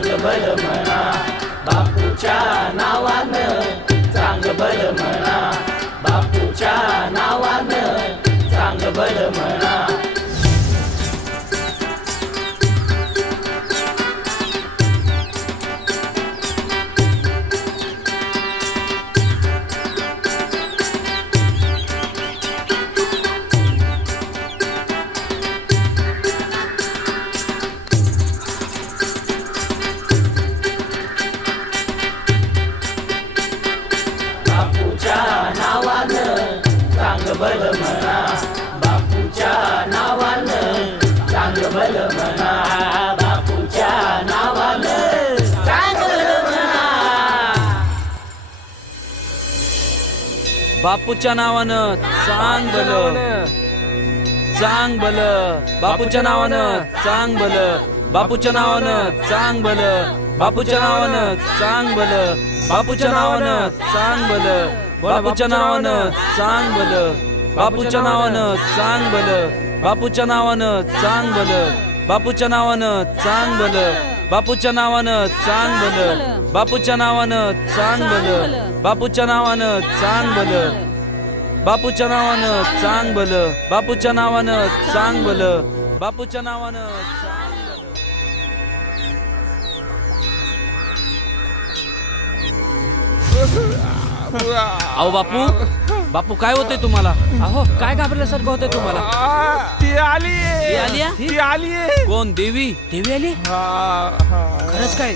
चांग भल म्हणा, बापूच्या नावानं चांग भल म्हणा, बापूच्या नावानं चांग भल म्हणा. बापूच्या नावानं चांग भल म्हणा, बापूच्या नावानं चांग भल म्हणा, बापूच्या नावानं चांग भल म्हणा. बापूच्या नावानं चांग भल, चांग भल, बापूच्या नावानं चांग भल, बापूच्या नावानं चांग भल, बापूच्या नावानं चांग भल, बापूच्या नावानं चांग भल, बापूच्या नावानं चांग भल, बापूच्या नावानं चांग भल, बापूच्या नावानं चांग भल, बापूच्या नावानं चांग भल, बापूच्या नावानं चांग भल, बापूच्या नावानं चांग भल, बापूच्या नावानं चांग भल, बापूच्या नावानं चांग भल, बापूच्या नावानं चांग भल, बापूच्या नावानं चांग भल. अहो बापू, बापू काय होतंय तुम्हाला? अहो काय घाबरल्यासारखं होतंय तुम्हाला? ती आली, ती आली? ती आली. कोण? देवी? देवी आली? हा. खरंच काय?